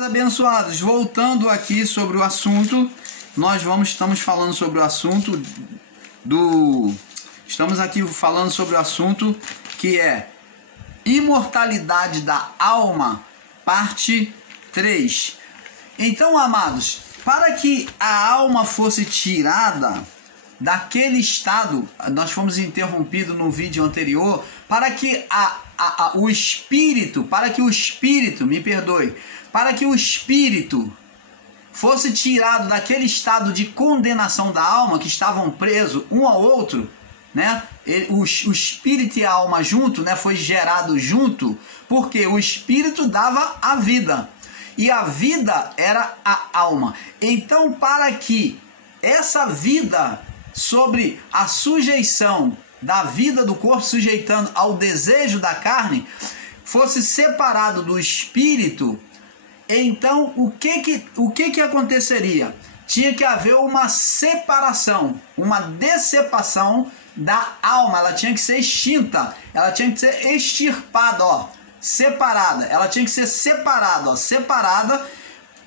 Abençoados, voltando aqui sobre o assunto, estamos falando sobre o assunto estamos aqui falando sobre o assunto que é imortalidade da alma, parte 3. Então, amados, para que a alma fosse tirada daquele estado, nós fomos interrompidos no vídeo anterior, para que o espírito fosse tirado daquele estado de condenação da alma, que estavam presos um ao outro, né? O espírito e a alma junto, né? Foi gerado junto, porque o espírito dava a vida e a vida era a alma. Então, para que essa vida, sobre a sujeição da vida do corpo, sujeitando ao desejo da carne, fosse separado do espírito, então o que aconteceria? Tinha que haver uma separação, uma decepação da alma. Ela tinha que ser extinta, ela tinha que ser extirpada, separada. Ela tinha que ser separada, separada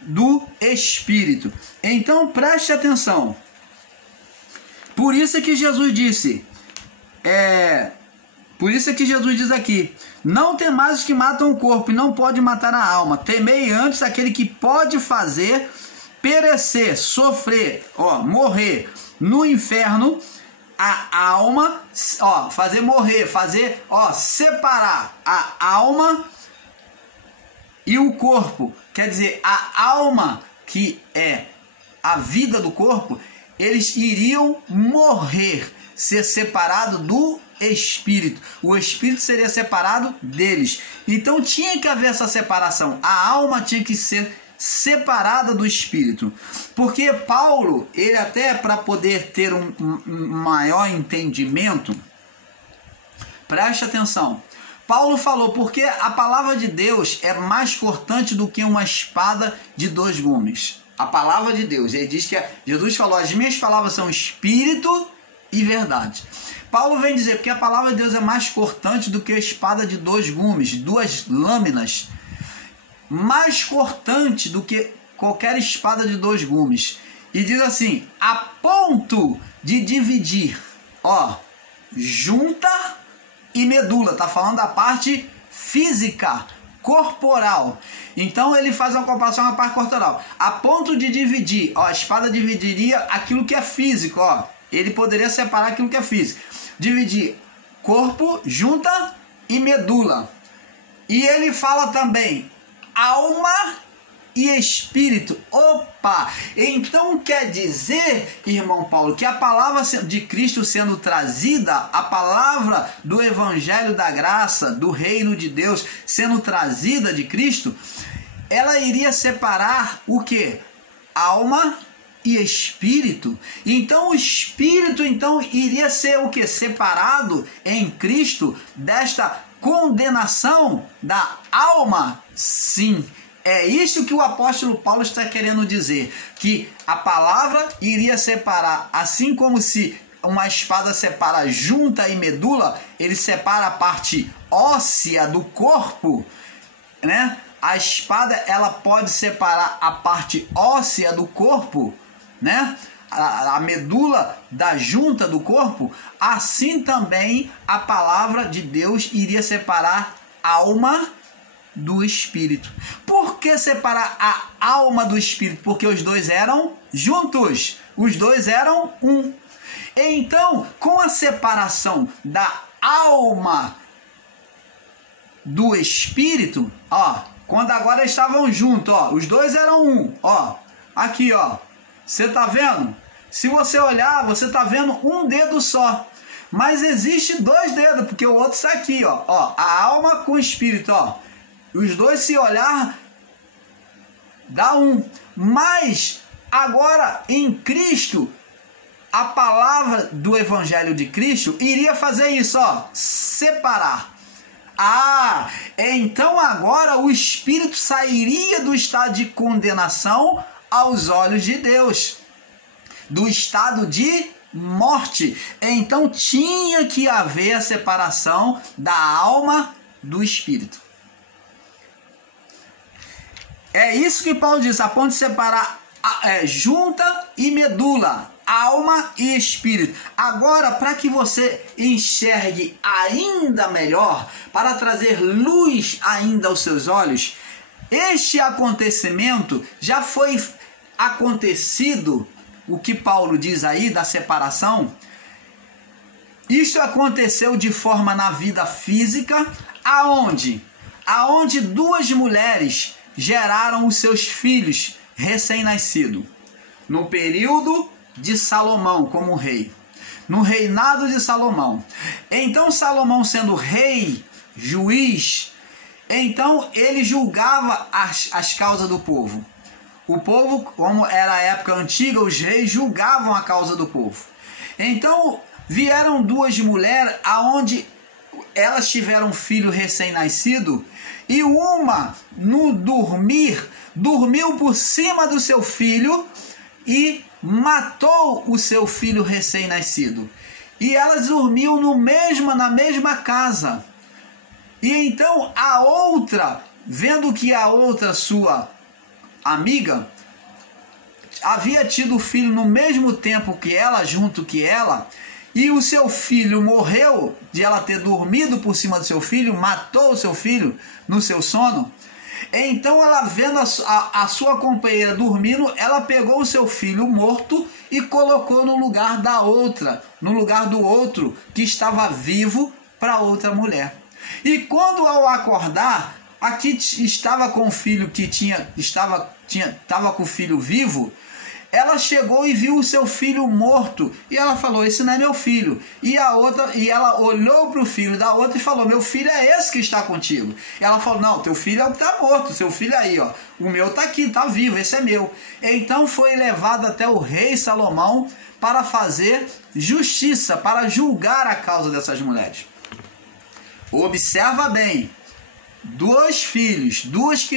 do espírito. Então preste atenção. Por isso é que Jesus disse, por isso é que Jesus diz aqui: não temais os que matam o corpo e não pode matar a alma. Temei antes aquele que pode fazer perecer, sofrer, morrer no inferno a alma, fazer morrer, separar a alma e o corpo. Quer dizer, a alma, que é a vida do corpo, eles iriam morrer, ser separado do espírito. O espírito seria separado deles. Então tinha que haver essa separação. A alma tinha que ser separada do espírito. Porque Paulo, ele até para poder ter um maior entendimento, preste atenção. Paulo falou, porque a palavra de Deus é mais cortante do que uma espada de 2 gumes. A palavra de Deus, ele diz que Jesus falou: as minhas palavras são espírito e verdade. Paulo vem dizer, porque a palavra de Deus é mais cortante do que a espada de 2 gumes, 2 lâminas, mais cortante do que qualquer espada de 2 gumes. E diz assim, a ponto de dividir, junta e medula. Está falando da parte física, corporal. Então ele faz uma comparação com a parte corporal. A ponto de dividir, a espada dividiria aquilo que é físico, ele poderia separar aquilo que é físico. Dividir corpo, junta e medula. E ele fala também alma e espírito. Opa! Então quer dizer, irmão Paulo, que a palavra de Cristo sendo trazida, a palavra do evangelho da graça, do reino de Deus sendo trazida de Cristo, ela iria separar o quê? Alma e espírito. Então o espírito iria ser o que? Separado em Cristo desta condenação da alma. Sim, é isso que o apóstolo Paulo está querendo dizer, que a palavra iria separar, assim como se uma espada separa junta e medula, ele separa a parte óssea do corpo, né? A espada, ela pode separar a parte óssea do corpo, né? A medula da junta do corpo. Assim também a palavra de Deus iria separar a alma do espírito. Por que separar a alma do espírito? Porque os dois eram juntos, os dois eram um. Então, com a separação da alma do espírito, quando agora estavam juntos, os dois eram um, aqui, você tá vendo? Se você olhar, você tá vendo um dedo só. Mas existe 2 dedos, porque o outro está aqui, a alma com o espírito, Os dois se olhar dá um. Mas agora em Cristo, a palavra do evangelho de Cristo iria fazer isso, separar. Então agora o espírito sairia do estado de condenação aos olhos de Deus, do estado de morte. Então tinha que haver a separação da alma do espírito. É isso que Paulo diz, a ponto de separar junta e medula, alma e espírito. Agora, para que você enxergue ainda melhor, para trazer luz ainda aos seus olhos, este acontecimento já foi acontecido, o que Paulo diz aí da separação. Isso aconteceu de forma na vida física, aonde duas mulheres geraram os seus filhos recém-nascidos, no período de Salomão como rei, no reinado de Salomão. Então Salomão, sendo rei, juiz, então ele julgava as causas do povo. O povo, como era a época antiga, os reis julgavam a causa do povo. Então vieram duas mulheres aonde elas tiveram um filho recém-nascido, e uma, no dormir, dormiu por cima do seu filho e matou o seu filho recém-nascido. E elas dormiam na mesma casa. E então a outra, vendo que a outra sua amiga havia tido filho no mesmo tempo que ela, junto que ela, e o seu filho morreu de ela ter dormido por cima do seu filho, matou o seu filho no seu sono. Então ela, vendo a sua companheira dormindo, ela pegou o seu filho morto e colocou no lugar da outra, no lugar do outro que estava vivo, para outra mulher. E quando ao acordar, aqui estava com o filho que estava com o filho vivo, ela chegou e viu o seu filho morto, e ela falou: esse não é meu filho. E ela olhou para o filho da outra e falou: meu filho é esse que está contigo. Ela falou: não, teu filho é o que está morto, seu filho aí, ó, o meu está aqui, está vivo, esse é meu. Então foi levado até o rei Salomão para fazer justiça, para julgar a causa dessas mulheres. Observa bem, dois filhos, duas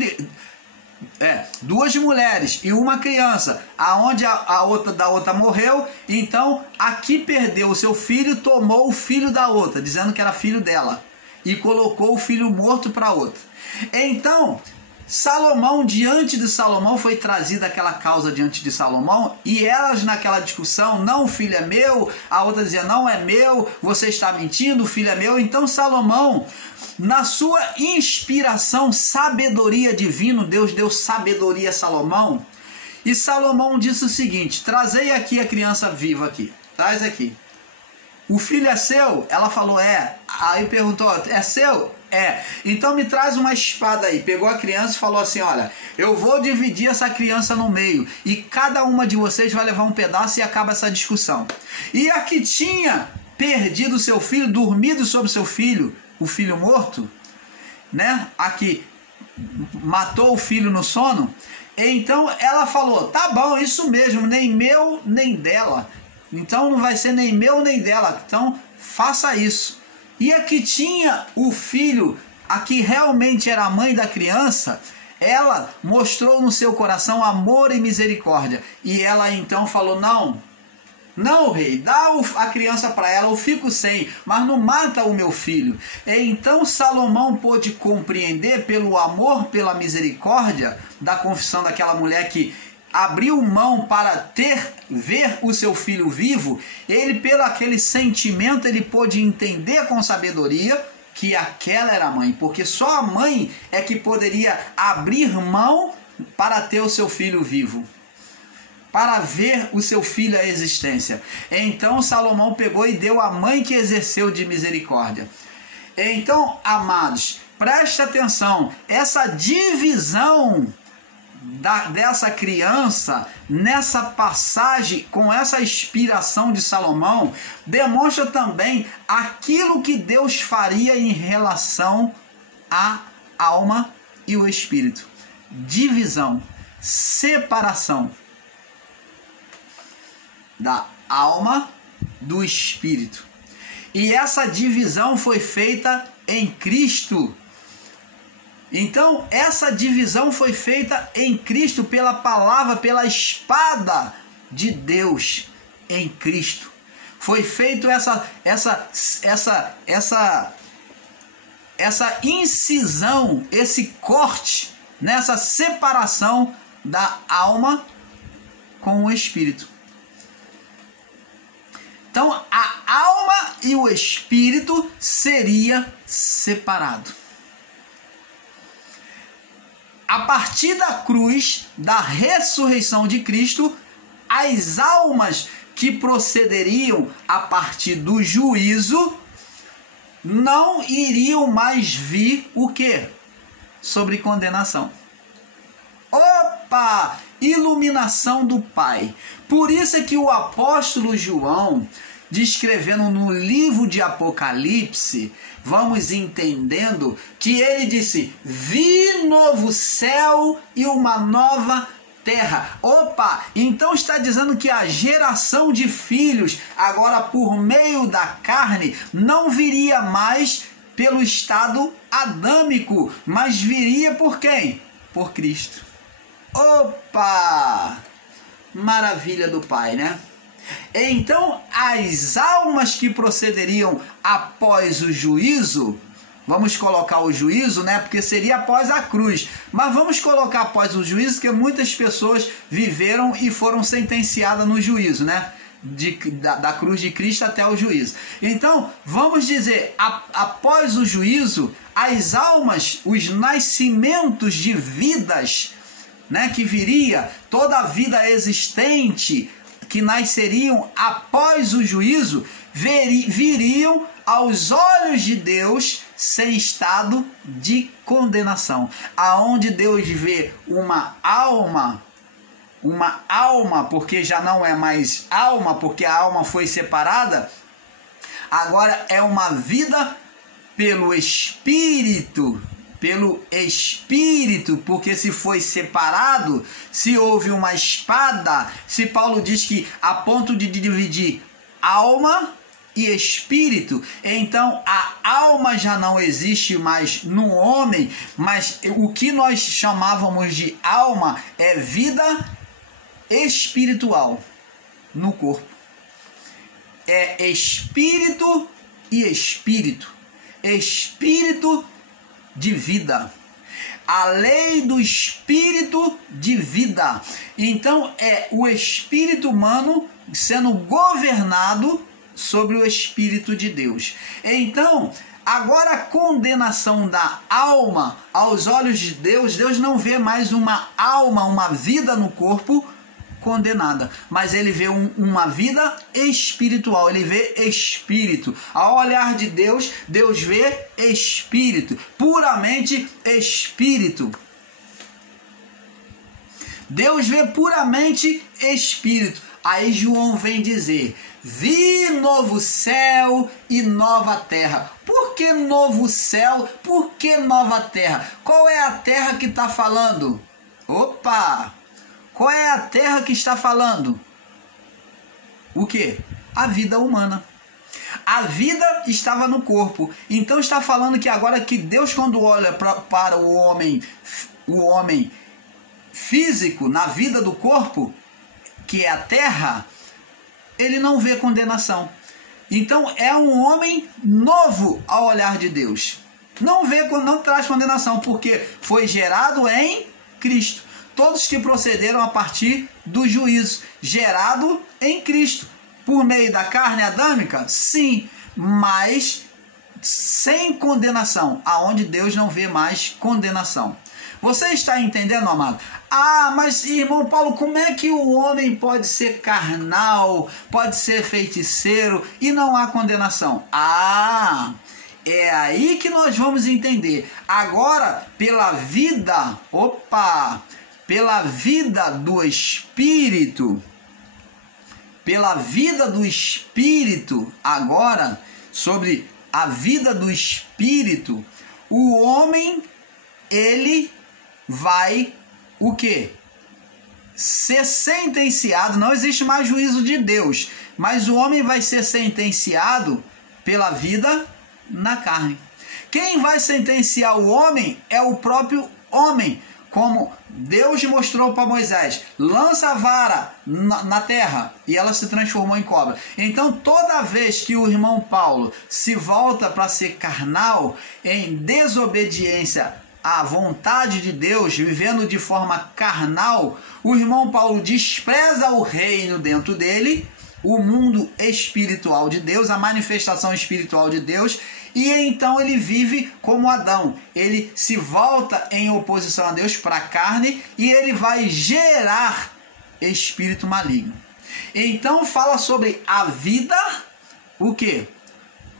mulheres e uma criança, aonde a outra da outra morreu. Então aqui perdeu o seu filho, tomou o filho da outra, dizendo que era filho dela, e colocou o filho morto para outra. Então Salomão, diante de Salomão, foi trazida aquela causa diante de Salomão, e elas naquela discussão: não, o filho é meu. A outra dizia: não é meu, você está mentindo, o filho é meu. Então Salomão, na sua inspiração, sabedoria divina, Deus deu sabedoria a Salomão, e Salomão disse o seguinte: trazei aqui a criança viva aqui, traz aqui. O filho é seu? Ela falou: é. Aí perguntou: é seu? É. Então me traz uma espada aí. Pegou a criança e falou assim: olha, eu vou dividir essa criança no meio, e cada uma de vocês vai levar um pedaço, e acaba essa discussão. E a que tinha perdido seu filho, dormido sobre seu filho, o filho morto, né? Aqui matou o filho no sono. Então ela falou: tá bom, isso mesmo, nem meu nem dela. Então não vai ser nem meu nem dela. Então faça isso. E a que tinha o filho, a que realmente era a mãe da criança, ela mostrou no seu coração amor e misericórdia. E ela então falou: não, rei, dá a criança para ela, eu fico sem, mas não mata o meu filho. Então Salomão pôde compreender, pelo amor, pela misericórdia da confissão daquela mulher que abriu mão para ver o seu filho vivo. Ele, pelo aquele sentimento, ele pôde entender com sabedoria que aquela era a mãe, porque só a mãe é que poderia abrir mão para ter o seu filho vivo, para ver o seu filho à existência. Então Salomão pegou e deu a mãe que exerceu de misericórdia. Então, amados, preste atenção, essa divisão dessa criança nessa passagem, com essa inspiração de Salomão, demonstra também aquilo que Deus faria em relação à alma e o espírito. Divisão, separação da alma do espírito. E essa divisão foi feita em Cristo. Então essa divisão foi feita em Cristo pela palavra, pela espada de Deus em Cristo. Foi feito essa incisão, esse corte nessa separação da alma com o espírito. Então, a alma e o espírito seria separado. A partir da cruz, da ressurreição de Cristo, as almas que procederiam a partir do juízo não iriam mais vir o quê? Sobre condenação. Opa! Iluminação do Pai. Por isso é que o apóstolo João, descrevendo no livro de Apocalipse, vamos entendendo que ele disse: vi novo céu e uma nova terra. Opa! Então está dizendo que a geração de filhos, agora por meio da carne, não viria mais pelo estado adâmico, mas viria por quem? Por Cristo. Opa! Maravilha do Pai, né? Então, as almas que procederiam após o juízo, vamos colocar o juízo, né? Porque seria após a cruz. Mas vamos colocar após o juízo, porque muitas pessoas viveram e foram sentenciadas no juízo, né? Da cruz de Cristo até o juízo. Então, vamos dizer, após o juízo, as almas, os nascimentos de vidas, né, que viria, toda a vida existente que nasceriam após o juízo, viriam aos olhos de Deus sem estado de condenação. Aonde Deus vê uma alma, porque já não é mais alma, porque a alma foi separada, agora é uma vida pelo Espírito, porque se foi separado, se houve uma espada, se Paulo diz que a ponto de dividir alma e espírito, então a alma já não existe mais no homem, mas o que nós chamávamos de alma é vida espiritual no corpo. É espírito e espírito. Espírito de vida. A lei do espírito de vida. Então é o espírito humano sendo governado sobre o espírito de Deus. Então, agora a condenação da alma aos olhos de Deus, Deus não vê mais uma alma, uma vida no corpo condenada, mas ele vê uma vida espiritual, ele vê espírito. Ao olhar de Deus, Deus vê espírito, puramente espírito. Deus vê puramente espírito. Aí João vem dizer: vi novo céu e nova terra. Por que novo céu? Por que nova terra? Qual é a terra que está falando? Opa! Qual é a terra que está falando? O quê? A vida humana. A vida estava no corpo. Então está falando que agora que Deus, quando olha para o homem físico, na vida do corpo, que é a terra, ele não vê condenação. Então é um homem novo ao olhar de Deus. Não traz condenação, porque foi gerado em Cristo. Todos que procederam a partir do juízo, gerado em Cristo. Por meio da carne adâmica? Sim, mas sem condenação, aonde Deus não vê mais condenação. Você está entendendo, amado? Ah, mas irmão Paulo, como é que o homem pode ser carnal, pode ser feiticeiro e não há condenação? Ah, é aí que nós vamos entender. Agora, pela vida do Espírito, agora, sobre a vida do Espírito, o homem, ele vai, o quê? Ser sentenciado, não existe mais juízo de Deus, mas o homem vai ser sentenciado pela vida na carne. Quem vai sentenciar o homem é o próprio homem, como Deus mostrou para Moisés: lança a vara na terra, e ela se transformou em cobra. Então toda vez que o irmão Paulo se volta para ser carnal, em desobediência a vontade de Deus, vivendo de forma carnal, o irmão Paulo despreza o reino dentro dele, o mundo espiritual de Deus, a manifestação espiritual de Deus, e então ele vive como Adão. Ele se volta em oposição a Deus para a carne e ele vai gerar espírito maligno. Então fala sobre a vida, o quê?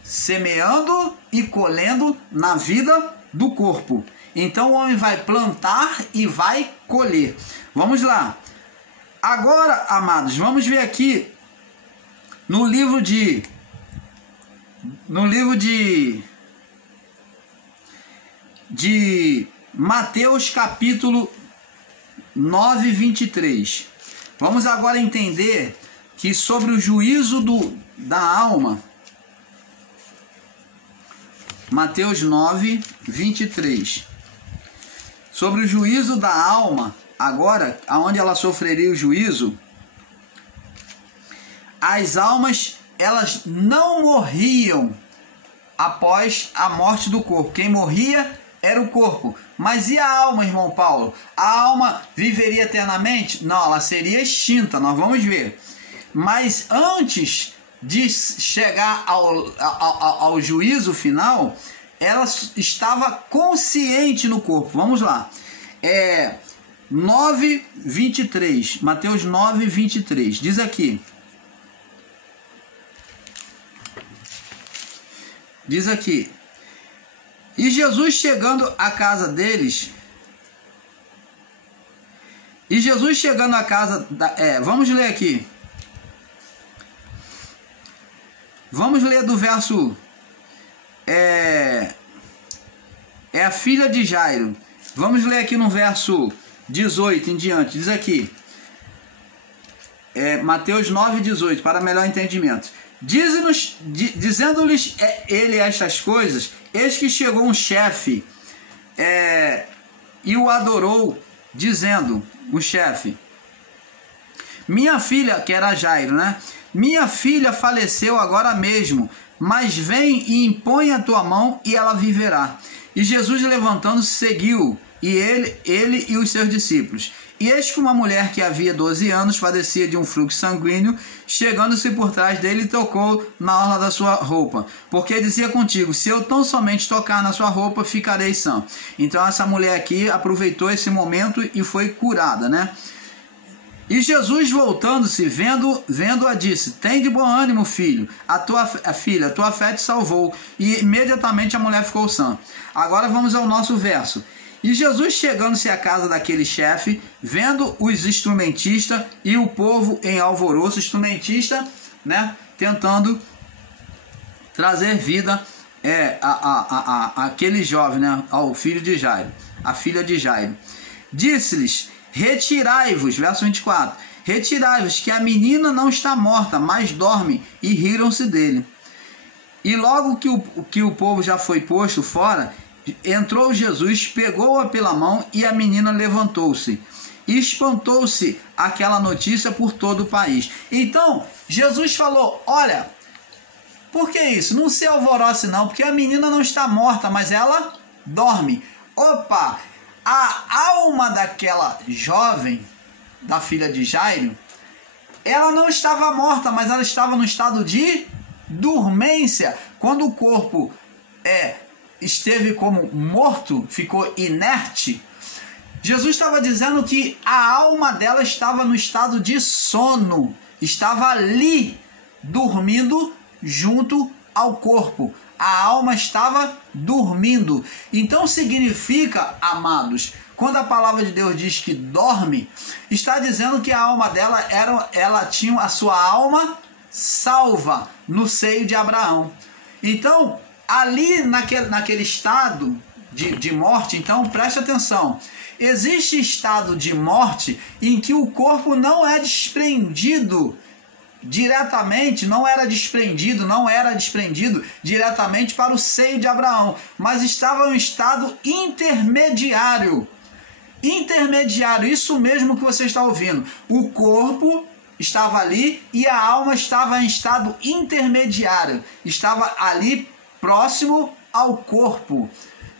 Semeando e colhendo na vida do corpo. Então o homem vai plantar e vai colher. Vamos lá. Agora, amados, vamos ver aqui no livro de Mateus capítulo 9, 23. Vamos agora entender que sobre o juízo da alma. Mateus 9, 23. Sobre o juízo da alma, agora, aonde ela sofreria o juízo, as almas, elas não morriam após a morte do corpo. Quem morria era o corpo. Mas e a alma, irmão Paulo? A alma viveria eternamente? Não, ela seria extinta, nós vamos ver. Mas antes de chegar ao juízo final, ela estava consciente no corpo. Vamos lá. 9, 23. Mateus 9, 23. Diz aqui. Diz aqui. E Jesus chegando à casa deles. E Jesus chegando à casa... vamos ler aqui. Vamos ler do verso... É a filha de Jairo. Vamos ler aqui no verso 18 em diante. Diz aqui. Mateus 9, 18. Para melhor entendimento. Dizendo-lhes ele estas coisas, eis que chegou um chefe e o adorou, dizendo, o chefe, minha filha, que era Jairo, né? Minha filha faleceu agora mesmo, mas vem e impõe a tua mão e ela viverá. E Jesus, levantando-se, seguiu, e ele e os seus discípulos. E eis que uma mulher que havia 12 anos padecia de um fluxo sanguíneo, chegando-se por trás dele, tocou na orla da sua roupa, porque dizia contigo, se eu tão somente tocar na sua roupa, ficarei sã. Então essa mulher aqui aproveitou esse momento e foi curada, né? E Jesus, voltando-se, vendo-a, disse, tem de bom ânimo, filho, a tua fé te salvou. E imediatamente a mulher ficou sã. Agora vamos ao nosso verso. E Jesus, chegando-se à casa daquele chefe, vendo os instrumentistas e o povo em alvoroço, instrumentista, né, tentando trazer vida àquele jovem, né, ao filho de Jairo, a filha de Jairo. Disse-lhes, retirai-vos, verso 24, retirai-vos, que a menina não está morta, mas dorme, e riram-se dele. E logo que o povo já foi posto fora, entrou Jesus, pegou-a pela mão e a menina levantou-se. E espantou-se aquela notícia por todo o país. Então, Jesus falou, olha, por que isso? Não se alvoroce não, porque a menina não está morta, mas ela dorme. Opa, a alma daquela jovem, da filha de Jairo, ela não estava morta, mas ela estava no estado de dormência. Quando o corpo esteve como morto, ficou inerte, Jesus estava dizendo que a alma dela estava no estado de sono, estava ali dormindo junto ao corpo. A alma estava dormindo. Então significa, amados, quando a palavra de Deus diz que dorme, está dizendo que a alma dela ela tinha a sua alma salva no seio de Abraão. Então, ali naquele estado de morte, então preste atenção, existe estado de morte em que o corpo não é desprendido diretamente, não era desprendido diretamente para o seio de Abraão, mas estava em um estado intermediário, isso mesmo que você está ouvindo, o corpo estava ali e a alma estava em estado intermediário, estava ali próximo ao corpo.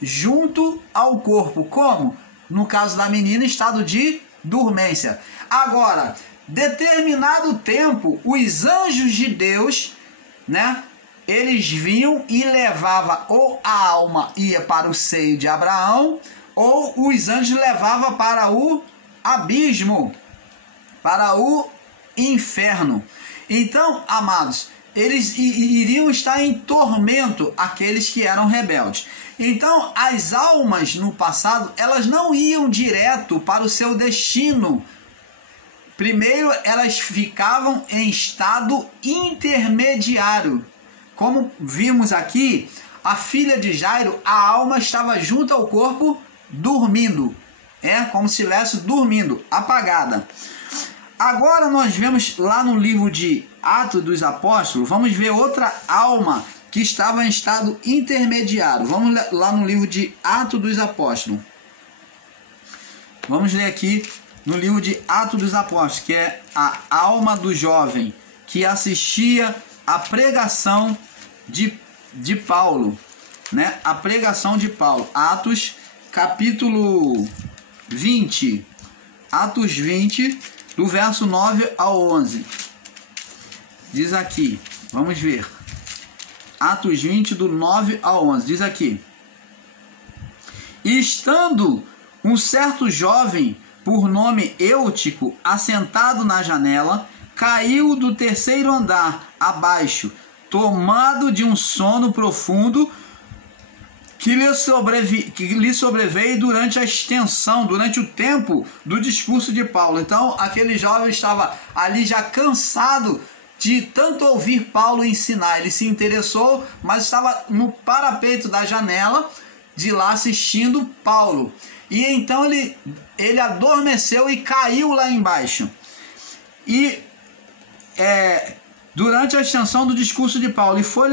junto ao corpo. Como? No caso da menina, estado de dormência. Agora, determinado tempo, os anjos de Deus, né, eles vinham e levavam, ou a alma ia para o seio de Abraão, ou os anjos levavam para o abismo, para o inferno. Então, amados, eles iriam estar em tormento, aqueles que eram rebeldes. Então, as almas no passado, elas não iam direto para o seu destino. Primeiro, elas ficavam em estado intermediário. Como vimos aqui, a filha de Jairo, a alma estava junto ao corpo, dormindo. É como se estivesse dormindo, apagada. Agora nós vemos lá no livro de Atos dos Apóstolos, vamos ver outra alma que estava em estado intermediário. Vamos lá no livro de Atos dos Apóstolos. Vamos ler aqui no livro de Atos dos Apóstolos, que é a alma do jovem que assistia à pregação de Paulo, né? A pregação de Paulo. Atos capítulo 20. Atos 20, do verso 9 ao 11. Diz aqui, vamos ver. Atos 20, do 9 ao 11. Diz aqui: E estando um certo jovem, por nome Eutico, assentado na janela, caiu do terceiro andar abaixo, tomado de um sono profundo que lhe sobreveio durante a extensão, durante o tempo do discurso de Paulo. Então, aquele jovem estava ali já cansado de tanto ouvir Paulo ensinar. Ele se interessou, mas estava no parapeito da janela de lá assistindo Paulo. E então ele adormeceu e caiu lá embaixo. E durante a extensão do discurso de Paulo, e foi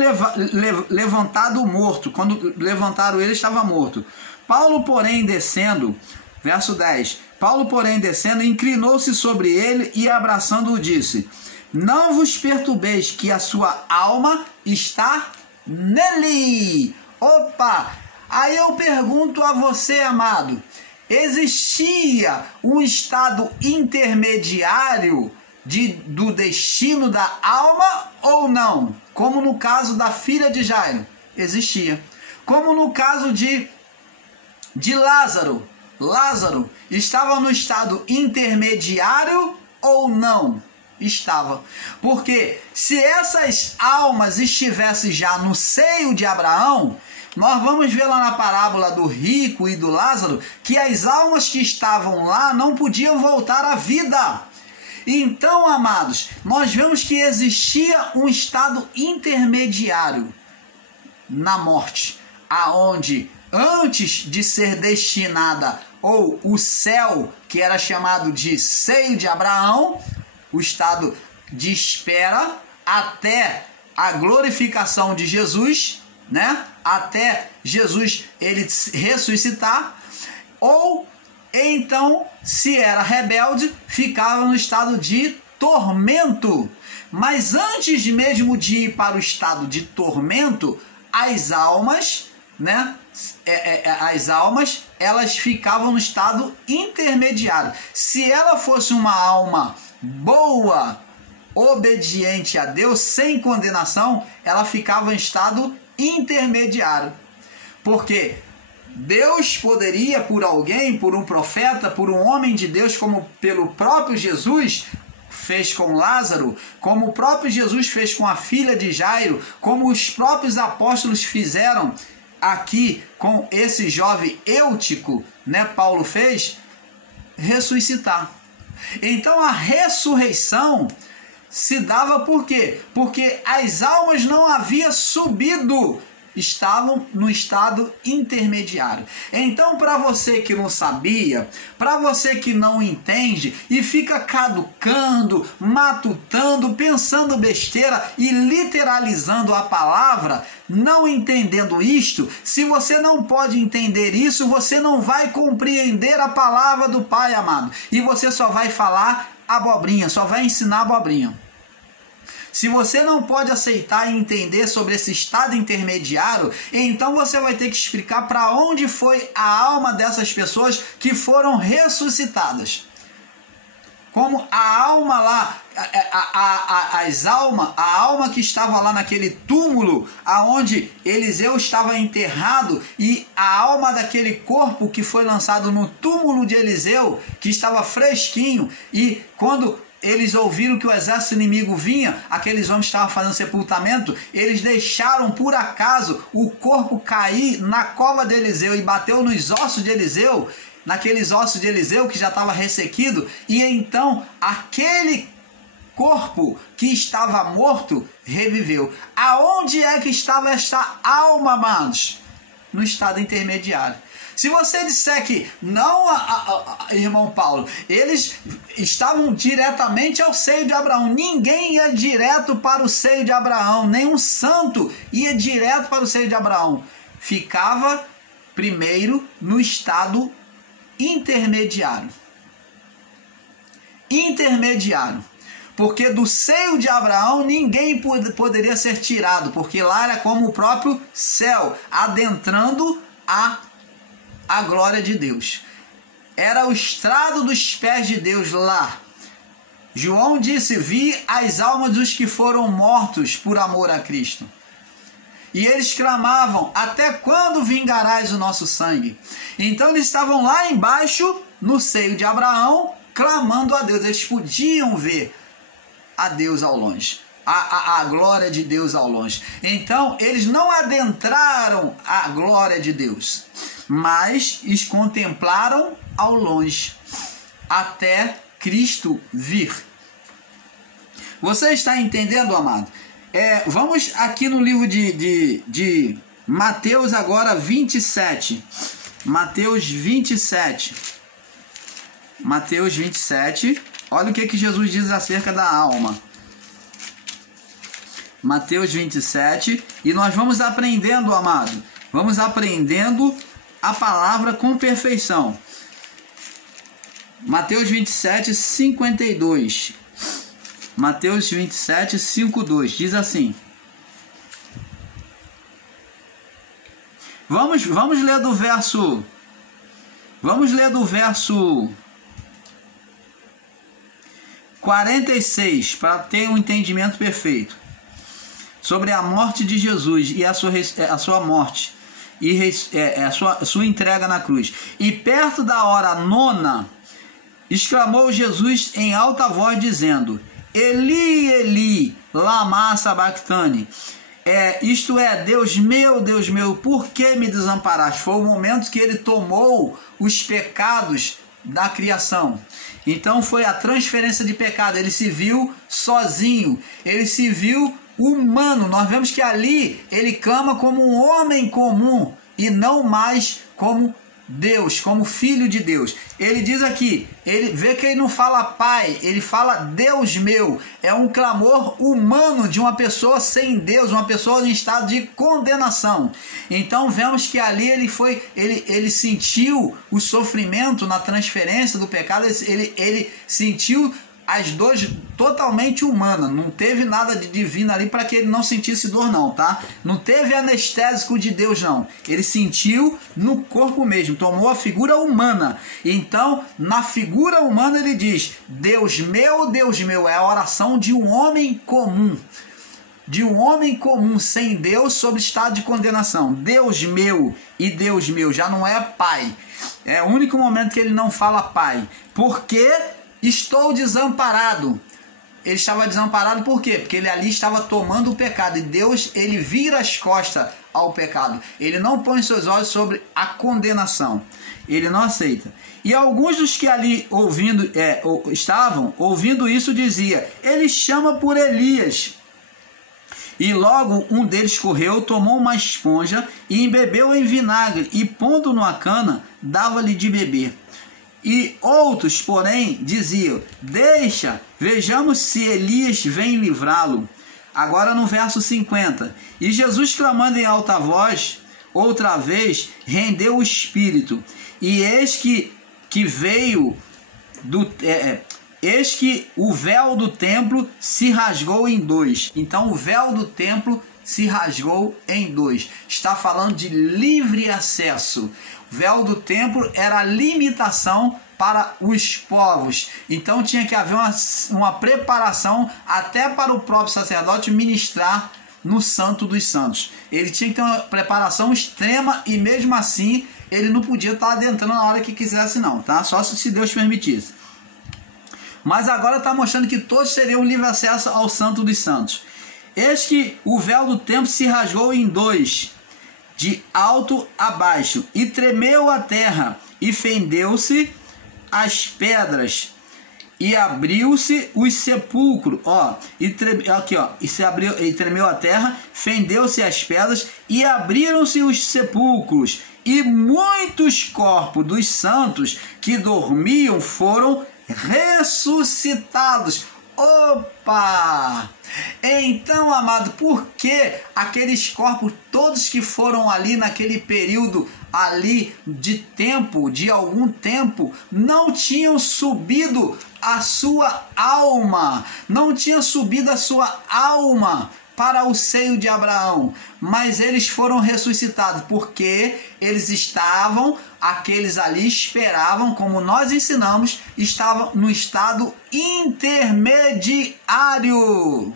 levantado morto. Quando levantaram ele, estava morto. Paulo, porém, descendo, verso 10, Paulo, porém, descendo, inclinou-se sobre ele e, abraçando-o, disse: Não vos perturbeis, que a sua alma está nele. Opa! Aí eu pergunto a você, amado, existia um estado intermediário do destino da alma ou não? Como no caso da filha de Jairo, existia. Como no caso de Lázaro. Lázaro estava no estado intermediário ou não? Estava. Porque se essas almas estivessem já no seio de Abraão, nós vamos ver lá na parábola do rico e do Lázaro que as almas que estavam lá não podiam voltar à vida. Então, amados, nós vemos que existia um estado intermediário na morte, aonde antes de ser destinada, ou o céu, que era chamado de seio de Abraão, o estado de espera até a glorificação de Jesus, né? Até Jesus ele ressuscitar, ou então, se era rebelde, ficava no estado de tormento. Mas antes mesmo de ir para o estado de tormento, as almas, né? As almas, elas ficavam no estado intermediário. Se ela fosse uma alma boa, obediente a Deus, sem condenação, ela ficava em estado intermediário. Porque Deus poderia, por alguém, por um profeta, por um homem de Deus, como pelo próprio Jesus fez com Lázaro, como o próprio Jesus fez com a filha de Jairo, como os próprios apóstolos fizeram aqui com esse jovem Eutico, né? Paulo fez, ressuscitar. Então a ressurreição se dava por quê? Porque as almas não haviam subido, estavam no estado intermediário. Então, para você que não sabia, para você que não entende e fica caducando, matutando, pensando besteira e literalizando a palavra, não entendendo isto, se você não pode entender isso, você não vai compreender a palavra do Pai, amado. E você só vai falar abobrinha, só vai ensinar abobrinha. Se você não pode aceitar e entender sobre esse estado intermediário, então você vai ter que explicar para onde foi a alma dessas pessoas que foram ressuscitadas. Como a alma lá, a alma que estava lá naquele túmulo, aonde Eliseu estava enterrado, e a alma daquele corpo que foi lançado no túmulo de Eliseu, que estava fresquinho, e quando eles ouviram que o exército inimigo vinha, aqueles homens estavam fazendo sepultamento, eles deixaram por acaso o corpo cair na cova de Eliseu e bateu nos ossos de Eliseu, naqueles ossos de Eliseu que já estava ressequido, e então aquele corpo que estava morto reviveu. Aonde é que estava esta alma, amados? No estado intermediário. Se você disser que não, irmão Paulo, eles estavam diretamente ao seio de Abraão, ninguém ia direto para o seio de Abraão, nenhum santo ia direto para o seio de Abraão, ficava primeiro no estado intermediário. Porque do seio de Abraão ninguém poderia ser tirado, porque lá era como o próprio céu, adentrando a glória de Deus. Era o estrado dos pés de Deus lá. João disse: vi as almas dos que foram mortos por amor a Cristo. E eles clamavam: até quando vingarás o nosso sangue? Então eles estavam lá embaixo, no seio de Abraão, clamando a Deus. Eles podiam ver a Deus ao longe, a glória de Deus ao longe. Então eles não adentraram a glória de Deus, mas eles contemplaram ao longe, até Cristo vir. Você está entendendo, amado? Vamos aqui no livro de Mateus agora 27. Mateus 27. Mateus 27. Olha o que Jesus diz acerca da alma. Mateus 27. E nós vamos aprendendo, amado. Vamos aprendendo a palavra com perfeição. Mateus 27, 52. Mateus 27, 5:2. Diz assim. Vamos ler do verso. Vamos ler do verso 46 para ter um entendimento perfeito sobre a morte de Jesus e a sua morte e a sua entrega na cruz. E perto da hora 9, exclamou Jesus em alta voz dizendo: Eli, Eli, lama sabachthani. Isto é, Deus meu, por que me desamparaste? Foi o momento que ele tomou os pecados da criação. Então foi a transferência de pecado. Ele se viu sozinho, ele se viu humano. Nós vemos que ali ele clama como um homem comum e não mais como Deus, como filho de Deus. Ele diz aqui, ele vê que ele não fala pai, ele fala Deus meu. É um clamor humano de uma pessoa sem Deus, uma pessoa em estado de condenação. Então vemos que ali ele sentiu o sofrimento na transferência do pecado. Ele sentiu as dores totalmente humanas, não teve nada de divino ali para que ele não sentisse dor não, tá? Não teve anestésico de Deus não, ele sentiu no corpo mesmo, tomou a figura humana. Então, na figura humana ele diz, Deus meu, é a oração de um homem comum. De um homem comum sem Deus sob estado de condenação. Deus meu e Deus meu, já não é pai. É o único momento que ele não fala pai. Porque estou desamparado. Ele estava desamparado por quê? Porque ele ali estava tomando o pecado. E Deus, ele vira as costas ao pecado. Ele não põe seus olhos sobre a condenação. Ele não aceita. E alguns dos que ali estavam ouvindo isso dizia: ele chama por Elias. E logo um deles correu, tomou uma esponja e embebeu em vinagre, e pondo numa cana, dava-lhe de beber. E outros, porém, diziam: deixa, vejamos se Elias vem livrá-lo. Agora no verso 50. E Jesus, clamando em alta voz, outra vez, rendeu o espírito. E eis que veio eis que o véu do templo se rasgou em dois. Então o véu do templo se rasgou em dois. Está falando de livre acesso. O véu do templo era a limitação para os povos. Então tinha que haver uma preparação até para o próprio sacerdote ministrar no Santo dos Santos. Ele tinha que ter uma preparação extrema e mesmo assim ele não podia estar adentrando na hora que quisesse não, tá? Só se Deus permitisse. Mas agora está mostrando que todos teriam livre acesso ao Santo dos Santos. Eis que o véu do templo se rasgou em dois, de alto a baixo, e tremeu a terra, e fendeu-se as pedras, e abriu-se os sepulcros, e tremeu a terra, fendeu-se as pedras, e abriram-se os sepulcros, e muitos corpos dos santos que dormiam foram ressuscitados. Opa! Então, amado, por que aqueles corpos todos que foram ali naquele período ali de tempo, de algum tempo, não tinham subido a sua alma, não tinha subido a sua alma para o seio de Abraão, mas eles foram ressuscitados, porque eles estavam, aqueles ali esperavam, como nós ensinamos, estavam no estado intermediário.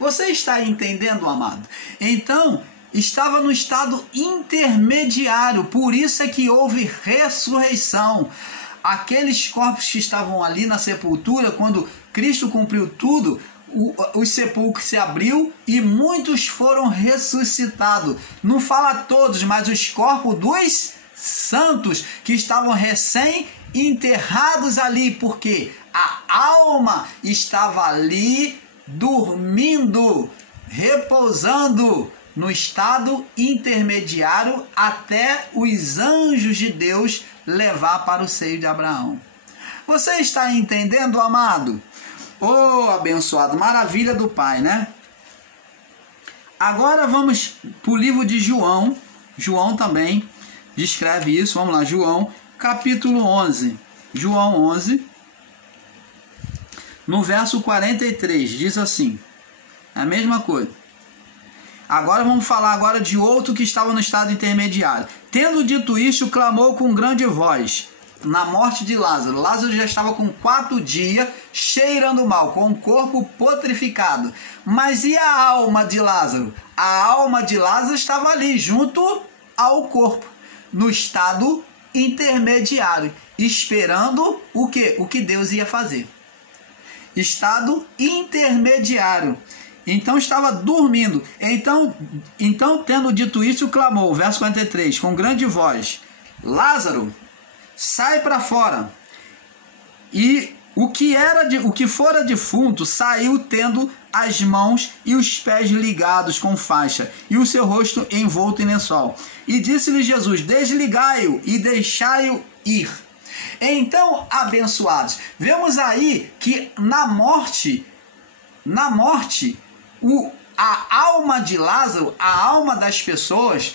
Você está entendendo, amado? Então, estava no estado intermediário, por isso é que houve ressurreição. Aqueles corpos que estavam ali na sepultura, quando Cristo cumpriu tudo, os sepulcros se abriu e muitos foram ressuscitados. Não fala todos, mas os corpos dos santos que estavam recém-enterrados ali, porque a alma estava ali dormindo, repousando no estado intermediário até os anjos de Deus levar para o seio de Abraão. Você está entendendo, amado? Oh, abençoado, maravilha do Pai, né? Agora vamos para o livro de João. João também descreve isso. Vamos lá, João, capítulo 11. João 11, no verso 43, diz assim, a mesma coisa. Agora vamos falar agora de outro que estava no estado intermediário. Tendo dito isto, clamou com grande voz na morte de Lázaro. Lázaro já estava com 4 dias, cheirando mal, com o corpo putrificado. Mas e a alma de Lázaro? A alma de Lázaro estava ali, junto ao corpo, no estado intermediário, esperando o quê? O que Deus ia fazer. Estado intermediário. Então estava dormindo. Então tendo dito isso, clamou, verso 43, com grande voz: Lázaro, sai para fora. E o que fora defunto saiu, tendo as mãos e os pés ligados com faixa e o seu rosto envolto em lençol. E disse-lhe Jesus: desligai-o e deixai-o ir. Então, abençoados, vemos aí que na morte, a alma de Lázaro, a alma das pessoas,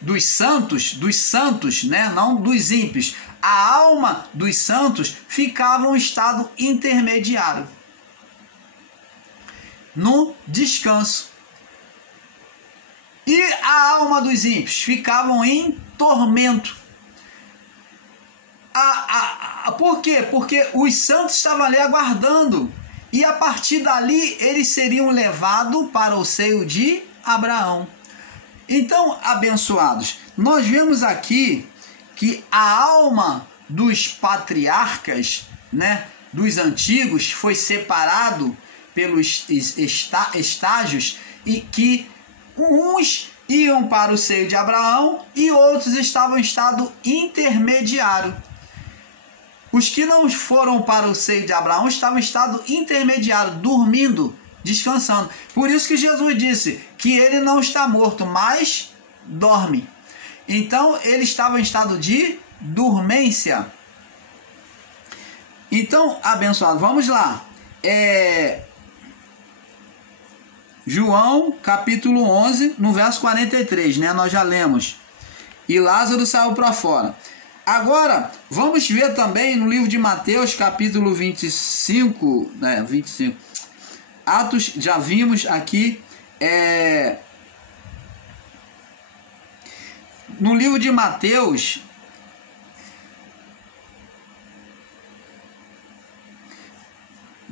dos santos, né? Não dos ímpios, a alma dos santos ficava em um estado intermediário, no descanso. E a alma dos ímpios ficavam em tormento. Por quê? Porque os santos estavam ali aguardando. E a partir dali eles seriam levados para o seio de Abraão. Então, abençoados, nós vemos aqui que a alma dos patriarcas, né, dos antigos, foi separado pelos estágios, e que uns iam para o seio de Abraão e outros estavam em estado intermediário. Os que não foram para o seio de Abraão estavam em estado intermediário, dormindo, descansando. Por isso que Jesus disse que ele não está morto, mas dorme. Então, ele estava em estado de dormência. Então, abençoado, vamos lá. João, capítulo 11, no verso 43, né? Nós já lemos. E Lázaro saiu para fora. Agora, vamos ver também no livro de Mateus, capítulo 25, Atos, já vimos aqui, no livro de Mateus,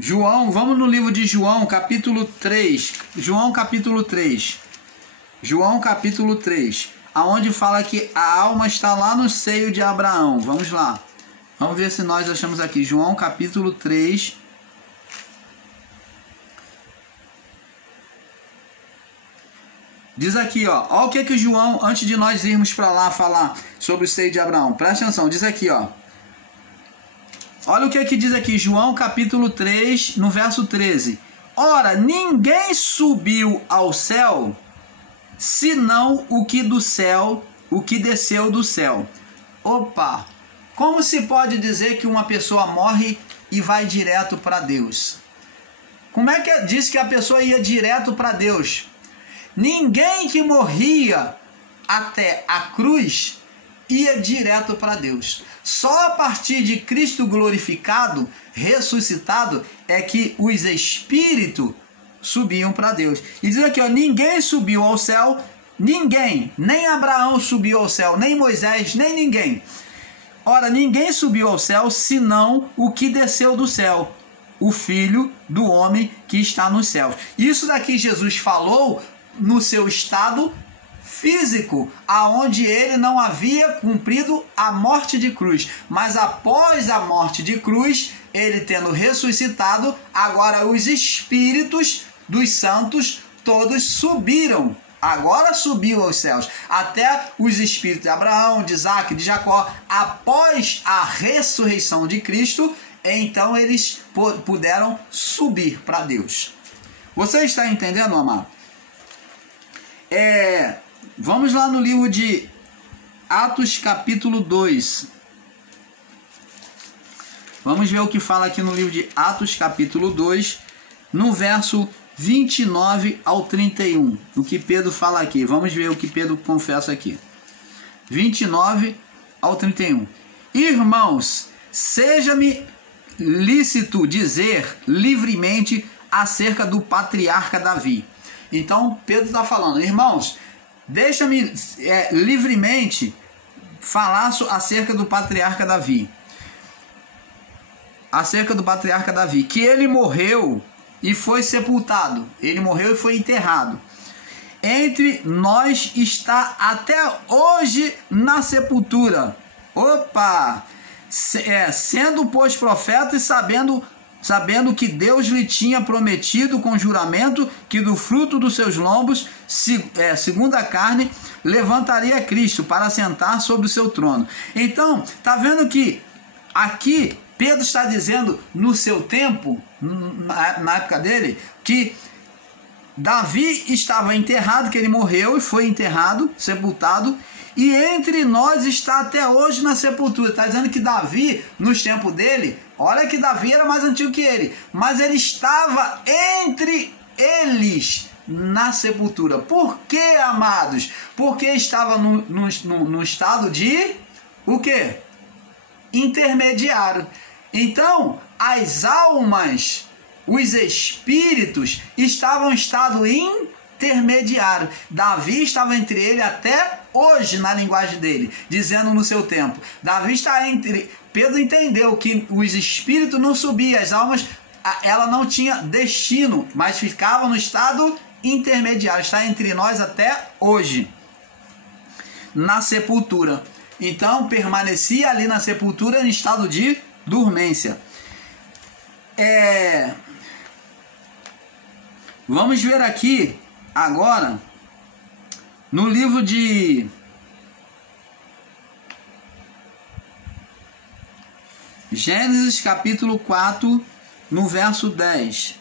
João, vamos no livro de João, capítulo 3, João capítulo 3, aonde fala que a alma está lá no seio de Abraão. Vamos lá, vamos ver se nós achamos aqui, João capítulo 3, diz aqui, ó o que João, antes de nós irmos para lá falar sobre o seio de Abraão, presta atenção, diz aqui, ó, olha o que diz aqui, João capítulo 3, no verso 13. Ora, ninguém subiu ao céu, senão o que desceu do céu. Opa! Como se pode dizer que uma pessoa morre e vai direto para Deus? Como é que diz que a pessoa ia direto para Deus? Ninguém que morria até a cruz ia direto para Deus. Só a partir de Cristo glorificado, ressuscitado, é que os espíritos subiam para Deus. E diz aqui, ó, ninguém subiu ao céu, ninguém, nem Abraão subiu ao céu, nem Moisés, nem ninguém. Ora, ninguém subiu ao céu, senão o que desceu do céu, o Filho do homem que está nos céus. Isso daqui Jesus falou no seu estado físico, aonde ele não havia cumprido a morte de cruz, mas após a morte de cruz, ele tendo ressuscitado, agora os espíritos dos santos todos subiram, agora subiu aos céus, até os espíritos de Abraão, de Isaac, de Jacó, após a ressurreição de Cristo, então eles puderam subir para Deus. Você está entendendo, amado? Vamos lá no livro de Atos capítulo 2. Vamos ver o que fala aqui no livro de Atos capítulo 2, no verso 29 ao 31. O que Pedro fala aqui. Vamos ver o que Pedro confessa aqui. 29 ao 31. Irmãos, seja-me lícito dizer livremente acerca do patriarca Davi. Então Pedro está falando, irmãos, deixa-me livremente falar acerca do patriarca Davi. Acerca do patriarca Davi, que ele morreu e foi sepultado. Ele morreu e foi enterrado. Entre nós está até hoje na sepultura. Opa! Sendo, pois, profeta e sabendo que Deus lhe tinha prometido com juramento que do fruto dos seus lombos, segundo a carne, levantaria Cristo para sentar sobre o seu trono. Então, tá vendo que aqui Pedro está dizendo no seu tempo, na época dele, que Davi estava enterrado, que ele morreu e foi enterrado, sepultado, e entre nós está até hoje na sepultura. Está dizendo que Davi, nos tempos dele, olha que Davi era mais antigo que ele, mas ele estava entre eles na sepultura. Por que, amados? Porque estava no estado de o quê? Intermediário. Então, as almas, os espíritos estavam em estado intermediário. Davi estava entre ele até hoje, na linguagem dele, dizendo no seu tempo. Davi está entre... Pedro entendeu que os espíritos não subiam, as almas, ela não tinha destino, mas ficava no estado intermediário. Está entre nós até hoje, na sepultura. Então, permanecia ali na sepultura em estado de dormência. Vamos ver aqui agora no livro de Gênesis capítulo 4, no verso 10.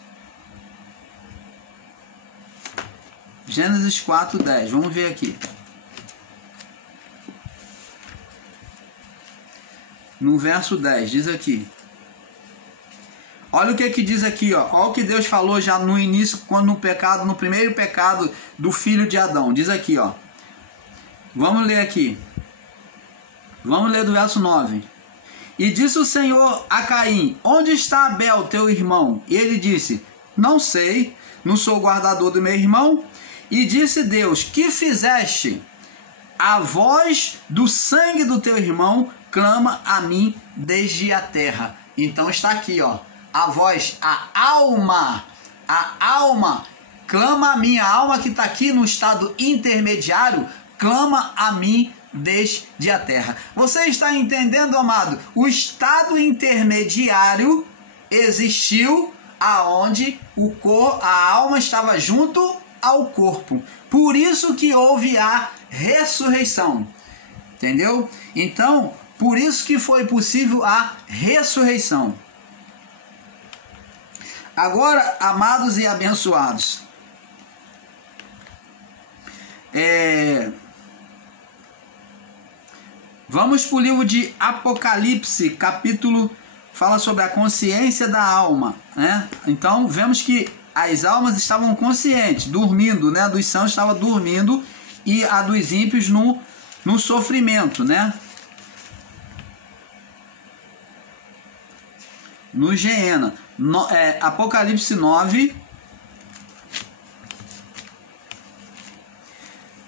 Gênesis 4, 10. Vamos ver aqui. No verso 10, diz aqui. Olha o que diz aqui, ó. Olha o que Deus falou já no início, quando no primeiro pecado do filho de Adão. Diz aqui, ó. Vamos ler aqui. Vamos ler do verso 9. E disse o Senhor a Caim: onde está Abel, teu irmão? E ele disse: não sei, não sou guardador do meu irmão. E disse Deus: que fizeste? A voz do sangue do teu irmão clama a mim desde a terra. Então está aqui, ó, a voz, a alma clama a mim. A alma que está aqui no estado intermediário clama a mim desde a terra. Você está entendendo, amado? O estado intermediário existiu aonde a alma estava junto ao corpo. Por isso que houve a ressurreição. Entendeu? Então, por isso que foi possível a ressurreição. Agora, amados e abençoados, vamos para o livro de Apocalipse, capítulo, fala sobre a consciência da alma, né? Então, vemos que as almas estavam conscientes, dormindo, né? A dos sãos estava dormindo e a dos ímpios no sofrimento, né? No Geena. Apocalipse 9,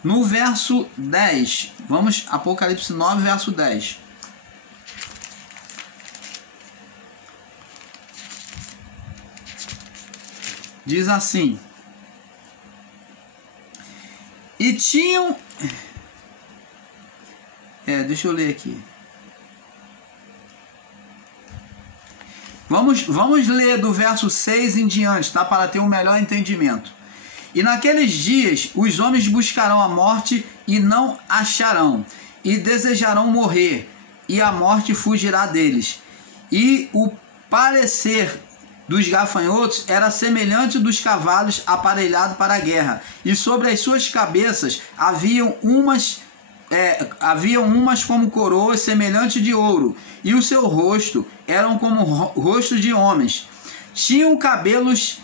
no verso 10. Vamos, Apocalipse 9, verso 10. Diz assim: e tinham... deixa eu ler aqui. Vamos ler do verso 6 em diante, tá? Para ter um melhor entendimento. E naqueles dias os homens buscarão a morte e não acharão, e desejarão morrer, e a morte fugirá deles. E o parecer dos gafanhotos era semelhante dos cavalos aparelhados para a guerra, e sobre as suas cabeças haviam umas como coroas semelhantes de ouro, e o seu rosto eram como rosto de homens. Tinham cabelos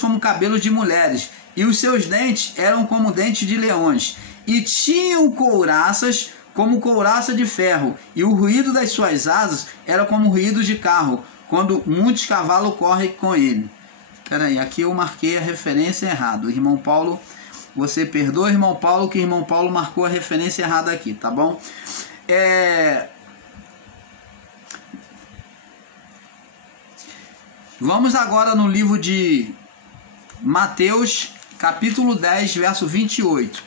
como cabelos de mulheres, e os seus dentes eram como dentes de leões, e tinham couraças como couraça de ferro, e o ruído das suas asas era como ruído de carro, quando muitos cavalos correm com ele. Peraí, aqui eu marquei a referência errada. O irmão Paulo, você perdoa, irmão Paulo, que o irmão Paulo marcou a referência errada aqui, tá bom? Vamos agora no livro de Mateus, capítulo 10, verso 28.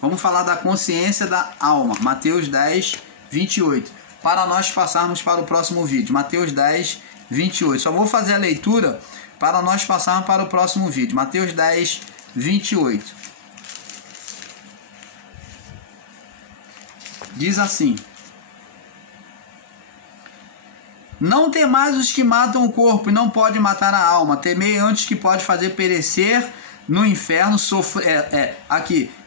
Vamos falar da consciência da alma. Mateus 10, 28. Para nós passarmos para o próximo vídeo. Mateus 10, 28. Só vou fazer a leitura para nós passarmos para o próximo vídeo. Mateus 10, 28. Diz assim: não temais os que matam o corpo e não podem matar a alma. Temei antes que pode fazer perecer no inferno,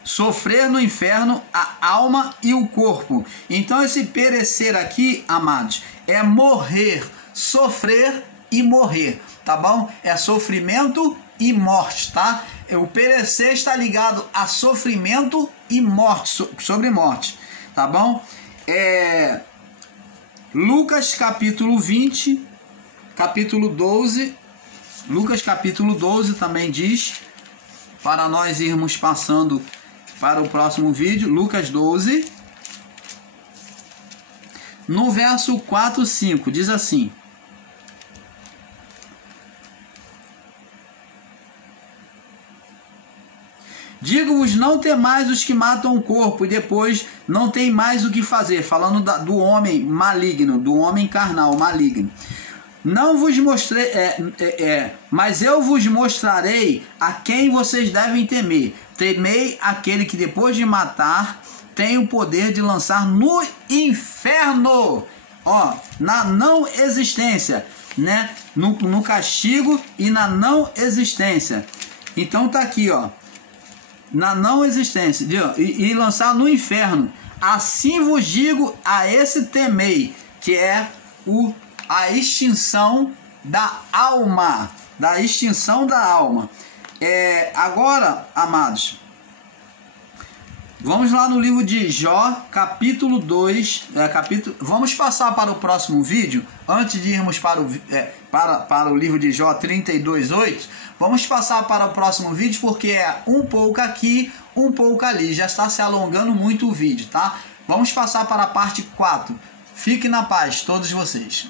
sofrer no inferno a alma e o corpo. Então esse perecer aqui, amados, é morrer, sofrer e morrer, tá bom? É sofrimento e morte, tá? O perecer está ligado a sofrimento e morte, sobre morte, tá bom? Lucas capítulo 20, capítulo 12, Lucas capítulo 12 também diz, para nós irmos passando para o próximo vídeo, Lucas 12, no verso 4, 5, diz assim: digo-vos, não temais os que matam o corpo, e depois não tem mais o que fazer. Falando do homem maligno, do homem carnal, maligno. Não vos mostrei, mas eu vos mostrarei a quem vocês devem temer. Temei aquele que depois de matar tem o poder de lançar no inferno. Ó, na não existência, né? No castigo e na não existência. Então tá aqui, ó. Na não existência, e lançar no inferno. Assim vos digo, a esse temei, que é a extinção da alma, agora, amados, Vamos lá no livro de Jó, capítulo 2. Vamos passar para o próximo vídeo, antes de irmos para o livro de Jó 32:8. Vamos passar para o próximo vídeo, porque é um pouco aqui, um pouco ali. Já está se alongando muito o vídeo, tá? Vamos passar para a parte 4. Fique na paz, todos vocês.